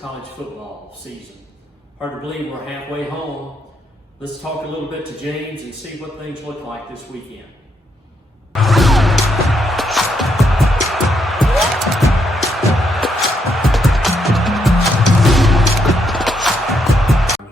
college football season. Hard to believe we're halfway home. Let's talk a little bit to James and see what things look like this weekend. I'm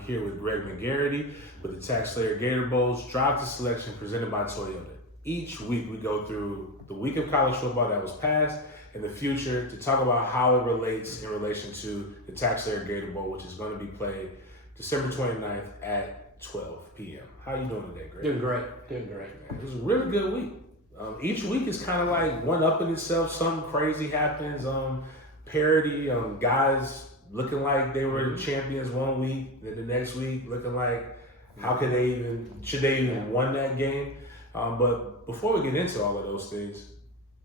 here with Greg McGarity with the TaxSlayer Gator Bowls Drive to Selection presented by Toyota. Each week we go through the week of college football that was past and the future to talk about how it relates in relation to the TaxSlayer Gator Bowl, which is going to be played December 29th at 12 p.m. How you doing today, Greg? Doing great. It was a really good week. Each week is kind of like one up in itself. Something crazy happens. Parody. Guys looking like they were champions one week, then the next week looking like should they even won that game? But before we get into all of those things,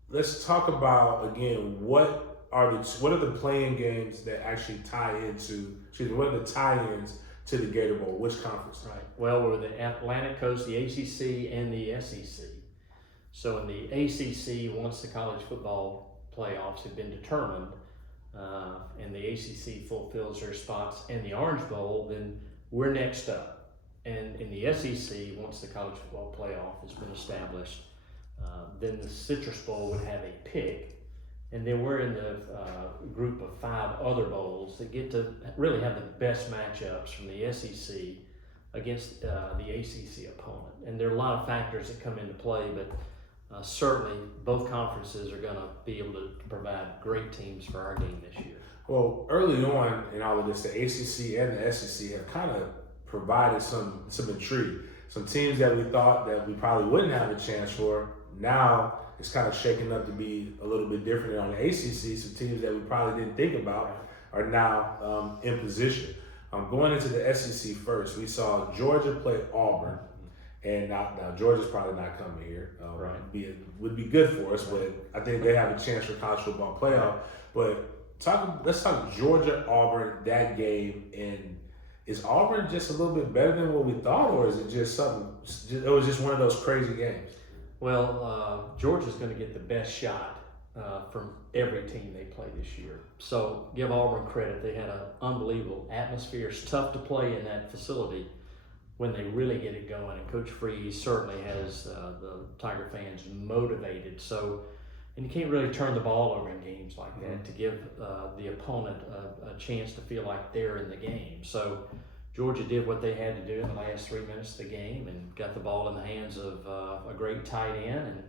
let's talk about again what are the playing games that actually tie into. What are the tie-ins to the Gator Bowl? Which conference? Right. Well, we're the Atlantic Coast, the ACC, and the SEC. So in the ACC, once the college football playoffs have been determined, and the ACC fulfills their spots in the Orange Bowl, then we're next up. And in the SEC, once the college football playoff has been established, then the Citrus Bowl would have a pick. And then we're in the group of 5 other bowls that get to really have the best matchups from the SEC against the ACC opponent. And there are a lot of factors that come into play, but certainly both conferences are going to be able to provide great teams for our game this year. Well, early on in all of this, the ACC and the SEC have kind of provided some intrigue. Some teams that we thought that we probably wouldn't have a chance for, now it's kind of shaking up to be a little bit different. On the ACC, some teams that we probably didn't think about are now in position. Going into the SEC first, we saw Georgia play Auburn, and now Georgia's probably not coming here. Would be good for us, but I think they have a chance for college football playoff. But let's talk Georgia Auburn, that game, and is Auburn just a little bit better than what we thought, or is it just something? It was just one of those crazy games. Well, Georgia's going to get the best shot from every team they play this year. So give Auburn credit. They had an unbelievable atmosphere. It's tough to play in that facility when they really get it going. And Coach Freeze certainly has the Tiger fans motivated. And you can't really turn the ball over in games like that to give the opponent a chance to feel like they're in the game. So Georgia did what they had to do in the last 3 minutes of the game and got the ball in the hands of a great tight end and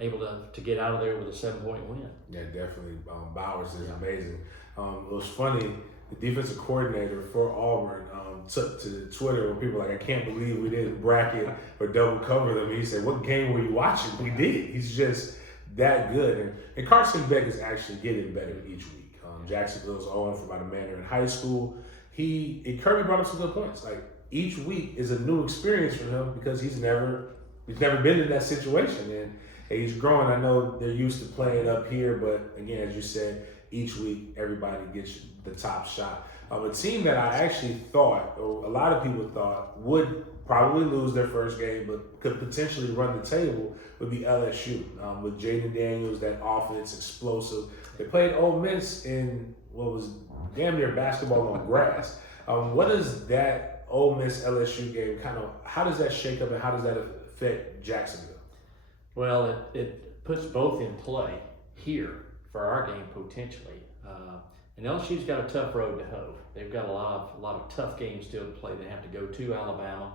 able to get out of there with a 7-point win. Yeah, definitely. Bowers is amazing. It was funny, the defensive coordinator for Auburn took to Twitter when people were like, I can't believe we didn't bracket or double cover them. He said, what game were you watching? We did. He's just that good. And Carson Beck is actually getting better each week. Jacksonville's own for about a manner in high school. Kirby brought up some good points. Like each week is a new experience for him because he's never been in that situation, and he's growing. I know they're used to playing up here, but again, as you said, each week everybody gets the top shot. A team that I actually thought, or a lot of people thought, would probably lose their first game, but could potentially run the table would be LSU. With Jaden Daniels, that offense, explosive. They played Ole Miss in what was damn near basketball on grass. What does that Ole Miss LSU game how does that shake up and how does that affect Jacksonville? Well, it puts both in play here for our game potentially. And LSU's got a tough road to hoe. They've got a lot of tough games still to play. They have to go to Alabama.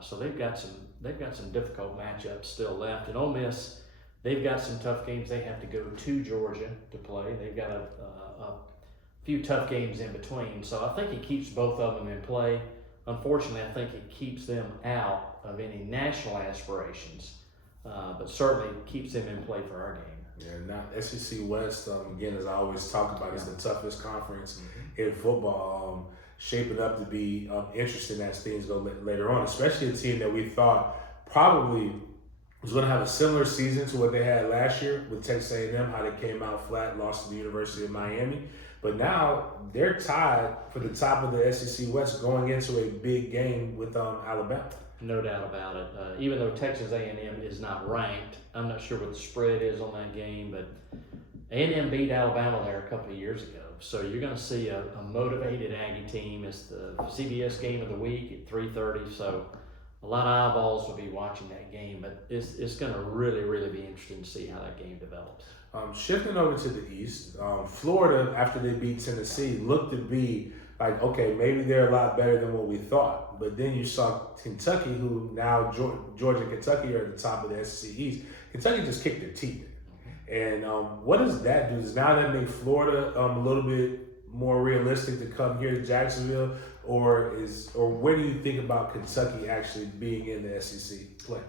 So they've got some difficult matchups still left. And Ole Miss, they've got some tough games. They have to go to Georgia to play. They've got a few tough games in between. So I think it keeps both of them in play. Unfortunately, I think it keeps them out of any national aspirations, but certainly keeps them in play for our game. Yeah, now SEC West, again, as I always talk about, is the toughest conference in football, shaping up to be interesting as things go later on, especially a team that we thought probably was going to have a similar season to what they had last year with Texas A&M, how they came out flat, lost to the University of Miami. But now they're tied for the top of the SEC West going into a big game with Alabama. No doubt about it. Even though Texas A&M is not ranked, I'm not sure what the spread is on that game, but A&M beat Alabama there a couple of years ago. So you're going to see a motivated Aggie team. It's the CBS game of the week at 3:30. So a lot of eyeballs will be watching that game, but it's going to really be interesting to see how that game develops. Shifting over to the East, Florida, after they beat Tennessee, looked to be like, okay, maybe they're a lot better than what we thought. But then you saw Kentucky, who now Georgia and Kentucky are at the top of the SEC East. Kentucky just kicked their teeth in. And what does that do? Does now that make Florida a little bit more realistic to come here to Jacksonville? Or where do you think about Kentucky actually being in the SEC play?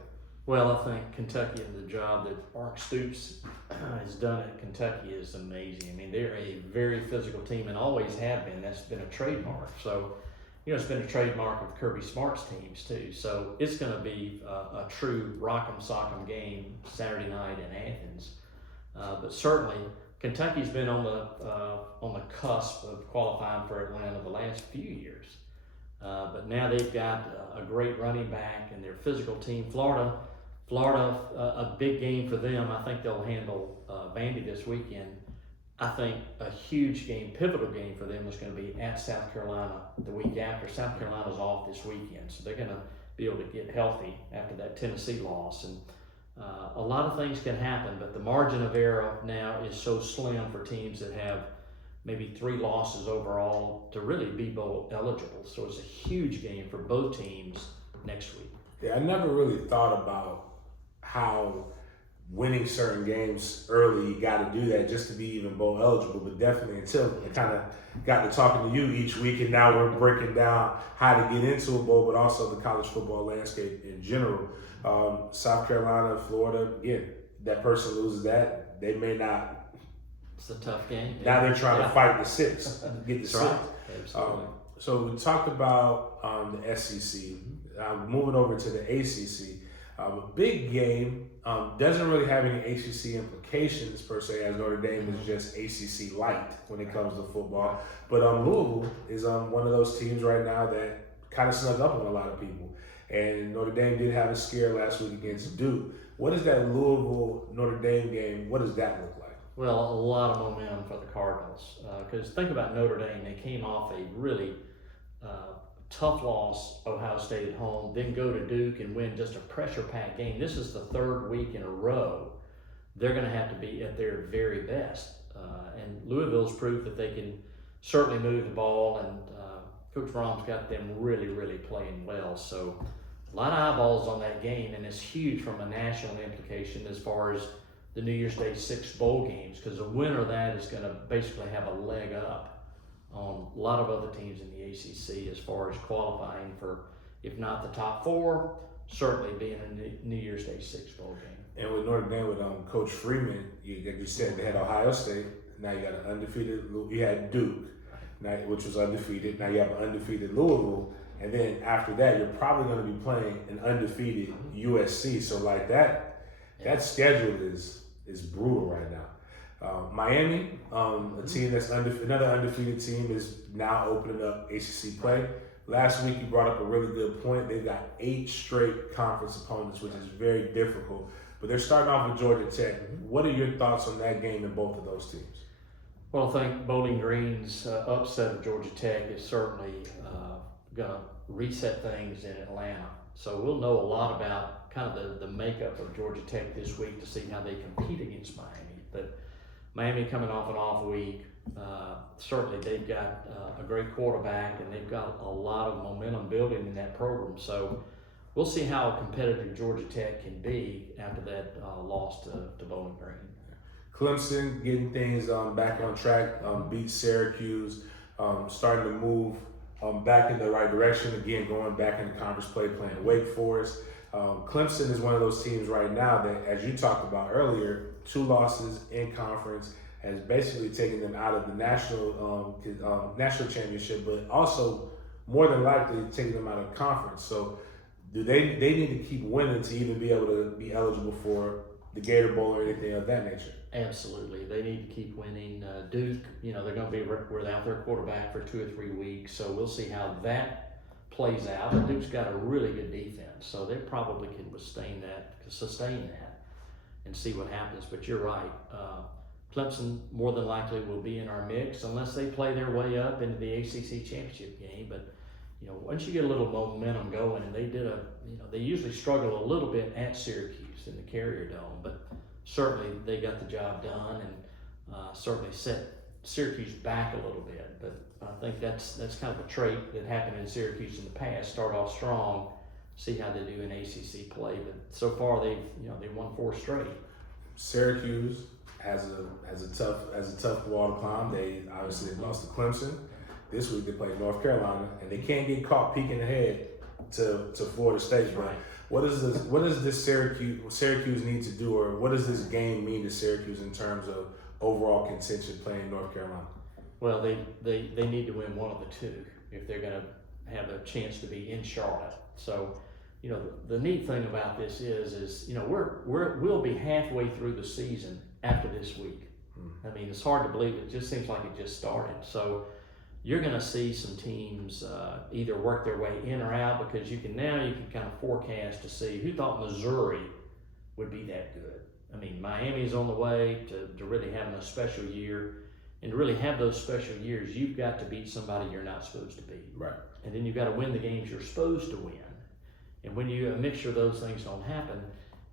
Well, I think Kentucky and the job that Mark Stoops has done at Kentucky is amazing. I mean, they're a very physical team and always have been. That's been a trademark. So, it's been a trademark of Kirby Smart's teams too. So it's going to be a true rock'em sock'em game Saturday night in Athens. But certainly, Kentucky's been on the cusp of qualifying for Atlanta the last few years. But now they've got a great running back and their physical team. Florida, a big game for them. I think they'll handle Vandy this weekend. I think a huge game, pivotal game for them is going to be at South Carolina the week after. South Carolina's off this weekend, so they're going to be able to get healthy after that Tennessee loss. And a lot of things can happen, but the margin of error now is so slim for teams that have maybe 3 losses overall to really be bowl eligible. So it's a huge game for both teams next week. Yeah, I never really thought about how winning certain games early, you got to do that just to be even bowl eligible. But definitely until I kind of got to talking to you each week, and now we're breaking down how to get into a bowl, but also the college football landscape in general. South Carolina, Florida, again, that person loses that, they may not. It's a tough game. Now they're trying to fight the 6, get the 6. Right. Absolutely. So we talked about the SEC. Moving over to the ACC. A big game, doesn't really have any ACC implications per se, as Notre Dame is just ACC light when it comes to football. But Louisville is one of those teams right now that kind of snuck up on a lot of people. And Notre Dame did have a scare last week against Duke. What is that Louisville-Notre Dame game, what does that look like? Well, a lot of momentum for the Cardinals. Because think about Notre Dame, they came off a really tough loss, Ohio State at home, then go to Duke and win just a pressure-packed game. This is the 3rd week in a row. They're going to have to be at their very best. And Louisville's proved that they can certainly move the ball, and Coach Brom's got them really playing well. So a lot of eyeballs on that game, and it's huge from a national implication as far as the New Year's Day 6 bowl games, because the winner of that is going to basically have a leg up on a lot of other teams in the ACC as far as qualifying for, if not the top 4, certainly being a New Year's Day 6 bowl game. And with Notre Dame, with Coach Freeman, like you said, they had Ohio State. Now you got an undefeated. You had Duke, now, which was undefeated. Now you have an undefeated Louisville, and then after that, you're probably going to be playing an undefeated USC. So like that schedule is brutal right now. Miami, a team that's another undefeated team, is now opening up ACC play. Last week you brought up a really good point. They've got 8 straight conference opponents, which is very difficult. But they're starting off with Georgia Tech. What are your thoughts on that game and both of those teams? Well, I think Bowling Green's upset of Georgia Tech is certainly going to reset things in Atlanta. So we'll know a lot about kind of the makeup of Georgia Tech this week to see how they compete against Miami. But Miami coming off an off week, certainly they've got a great quarterback, and they've got a lot of momentum building in that program. So we'll see how competitive Georgia Tech can be after that loss to Bowling Green. Clemson getting things back on track, beat Syracuse, starting to move back in the right direction. Again, going back into conference play, playing Wake Forest. Clemson is one of those teams right now that, as you talked about earlier, 2 losses in conference has basically taken them out of the national championship, but also more than likely taking them out of conference. So do they need to keep winning to even be able to be eligible for the Gator Bowl or anything of that nature? Absolutely. They need to keep winning. Duke, they're going to be without their quarterback for 2 or 3 weeks, so we'll see how that plays out. But Duke's got a really good defense, so they probably can sustain that, and see what happens. But you're right. Clemson more than likely will be in our mix unless they play their way up into the ACC championship game. But once you get a little momentum going, and they usually struggle a little bit at Syracuse in the Carrier Dome, but certainly they got the job done and certainly set Syracuse back a little bit. But I think that's kind of a trait that happened in Syracuse in the past. Start off strong, see how they do in ACC play. But so far they've won 4 straight. Syracuse has a tough wall to climb. They obviously lost to Clemson. This week they played North Carolina, and they can't get caught peeking ahead to Florida State. But what does this Syracuse need to do, or what does this game mean to Syracuse in terms of overall contention playing North Carolina? Well, they need to win one of the two if they're going to have a chance to be in Charlotte. So, the neat thing about this is we'll be halfway through the season after this week. I mean, it's hard to believe. It just seems like it just started. So you're going to see some teams either work their way in or out, because you can kind of forecast to see who thought Missouri would be that good. I mean, Miami's on the way to really having a special year, and to really have those special years, you've got to beat somebody you're not supposed to beat. Right. And then you've got to win the games you're supposed to win. And when a mixture of those things don't happen,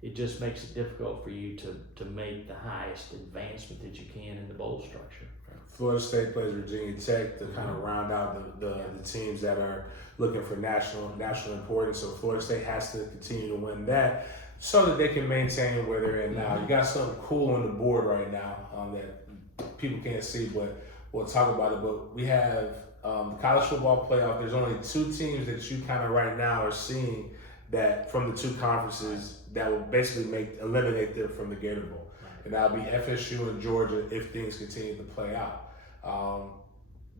it just makes it difficult for you to make the highest advancement that you can in the bowl structure. Florida State plays Virginia Tech to kind of round out the teams that are looking for national importance. So Florida State has to continue to win that so that they can maintain where they're in now. You got something cool on the board right now that people can't see, but we'll talk about it. But we have the college football playoff. There's only 2 teams that you kind of right now are seeing that from the 2 conferences that will basically eliminate them from the Gator Bowl. And that'll be FSU and Georgia if things continue to play out.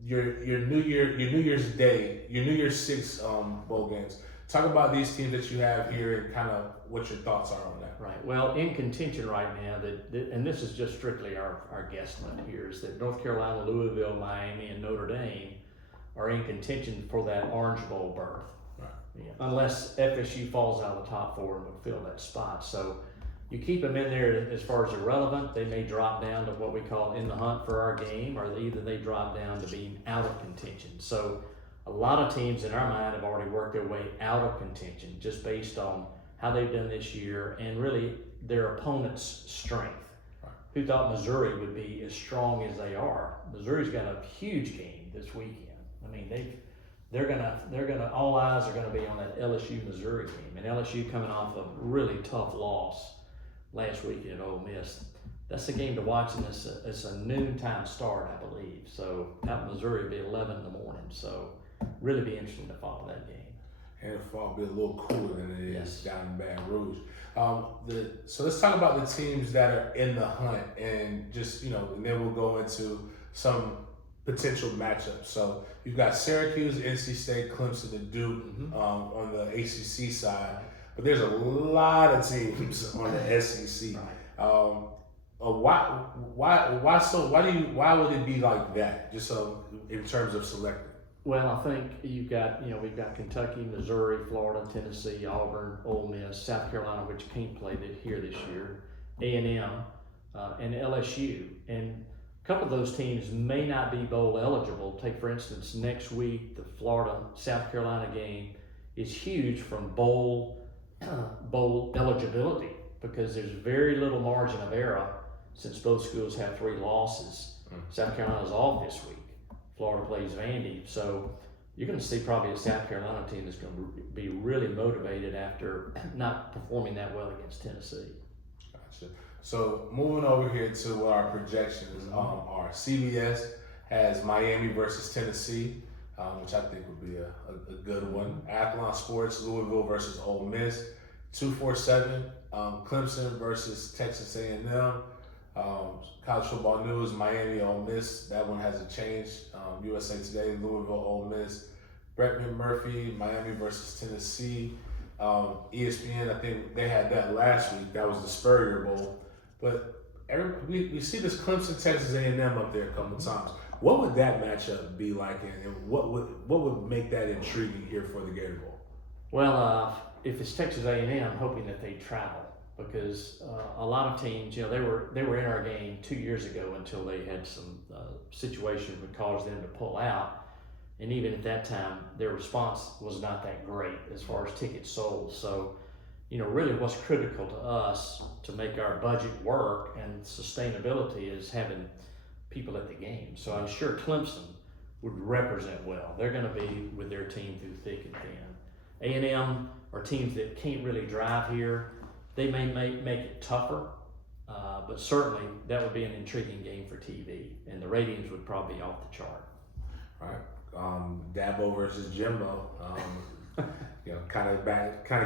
Your New Year's Day, your New Year's 6 bowl games. Talk about these teams that you have here and kind of what your thoughts are on that. Right. Well, in contention right now, and this is just strictly our guesstimate here, is that North Carolina, Louisville, Miami, and Notre Dame are in contention for that Orange Bowl berth. Right. Yeah. Unless FSU falls out of the top 4 and would fill that spot. So you keep them in there as far as irrelevant. They may drop down to what we call in the hunt for our game, or either they drop down to being out of contention. So a lot of teams in our mind have already worked their way out of contention just based on how they've done this year and really their opponent's strength. Right. Who thought Missouri would be as strong as they are? Missouri's got a huge game this weekend. I mean, they're gonna all eyes are gonna be on that LSU Missouri game, and LSU coming off a really tough loss last week at Ole Miss. That's a game to watch, and it's a noontime start, I believe. So out in Missouri, it'll be 11 in the morning. So really be interesting to follow that game. And the fall will be a little cooler than it is Yes. down in Baton Rouge. So let's talk about the teams that are in the hunt, and just and then we'll go into some potential matchups. So you've got Syracuse, NC State, Clemson, and Duke on the ACC side, but there's a lot of teams on the SEC. Right. Why would it be like that? Just so in terms of selecting. Well, I think you've got, we've got Kentucky, Missouri, Florida, Tennessee, Auburn, Ole Miss, South Carolina, which can't play here this year, A&M, and LSU. And a couple of those teams may not be bowl eligible. Take, for instance, next week, the Florida-South Carolina game is huge from bowl eligibility, because there's very little margin of error since both schools have 3 losses. South Carolina's off this week. Florida plays Vandy. So you're going to see probably a South Carolina team that's going to be really motivated after not performing that well against Tennessee. Gotcha. So moving over here to what our projections are. CBS has Miami versus Tennessee, which I think would be a good one. Athlon Sports, Louisville versus Ole Miss. 247, Clemson versus Texas A&M. College football news, Miami, Ole Miss. That one hasn't changed. USA Today, Louisville, Ole Miss. Brett McMurphy, Miami versus Tennessee. ESPN, I think they had that last week. That was the Spurrier Bowl. But we see this Clemson, Texas A&M up there a couple times. What would that matchup be like, and what would make that intriguing here for the Gator Bowl? Well, if it's Texas A&M, I'm hoping that they travel. because a lot of teams, they were in our game 2 years ago until they had some situation that caused them to pull out. And even at that time, their response was not that great as far as tickets sold. So, really what's critical to us to make our budget work and sustainability is having people at the game. So I'm sure Clemson would represent well. They're going to be with their team through thick and thin. A&M are teams that can't really drive here. They may make it tougher, but certainly that would be an intriguing game for TV, and the ratings would probably be off the chart. All right. Dabo versus Jimbo, kind of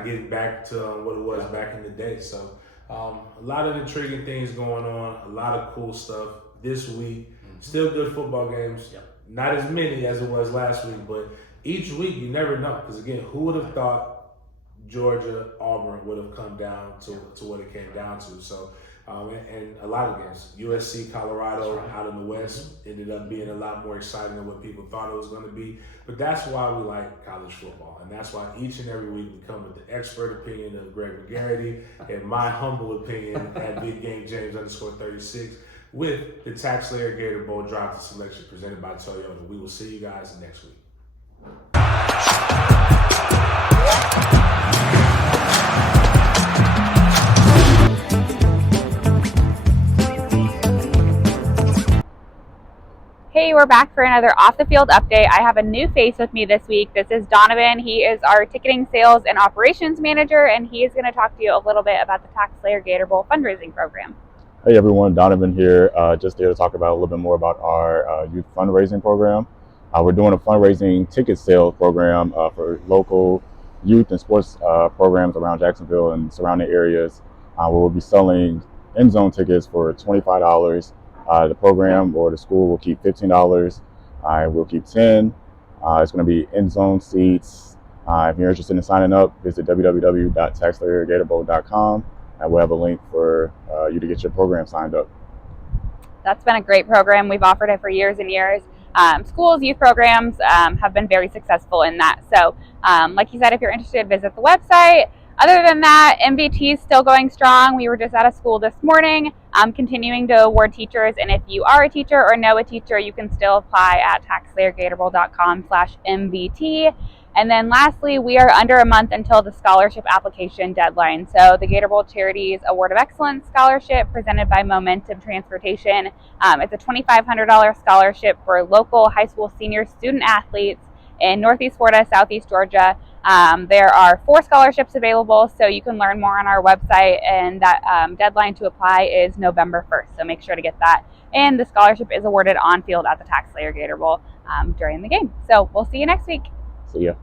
getting back to what it was back in the day. So a lot of intriguing things going on, a lot of cool stuff this week. Still good football games. Yep. Not as many as it was last week, but each week you never know. Because again, who would have thought Georgia, Auburn would have come down to what it came down to? So. And a lot of games, USC, Colorado out in the West ended up being a lot more exciting than what people thought it was going to be. But that's why we like college football. And that's why each and every week we come with the expert opinion of Greg McGarity and my humble opinion at BigGameJames_36 with the TaxSlayer Gator Bowl Drop Selection presented by Toyota. We will see you guys next week. Hey, we're back for another off the field update. I have a new face with me this week. This is Donovan. He is our ticketing sales and operations manager, and he is going to talk to you a little bit about the TaxSlayer Gator Bowl fundraising program. Hey everyone, Donovan here. Just here to talk about a little bit more about our youth fundraising program. We're doing a fundraising ticket sales program for local youth and sports programs around Jacksonville and surrounding areas. Where we'll be selling end zone tickets for $25. The program or the school will keep $15. We'll keep 10. It's going to be end zone seats. If you're interested in signing up, visit www.taxslayergatorbowl.com, and we'll have a link for you to get your program signed up. That's been a great program. We've offered it for years and years. Schools, youth programs have been very successful in that. So like you said, if you're interested, visit the website. Other than that, MVT is still going strong. We were just at a school this morning continuing to award teachers. And if you are a teacher or know a teacher, you can still apply at taxslayergatorbowl.com/MVT. And then lastly, we are under a month until the scholarship application deadline. So the Gator Bowl Charities Award of Excellence Scholarship presented by Momentum Transportation. It's a $2,500 scholarship for local high school senior student athletes in Northeast Florida, Southeast Georgia. There are 4 scholarships available, so you can learn more on our website, and that deadline to apply is November 1st, so make sure to get that. And the scholarship is awarded on field at the TaxSlayer Gator Bowl during the game. So we'll see you next week. See ya.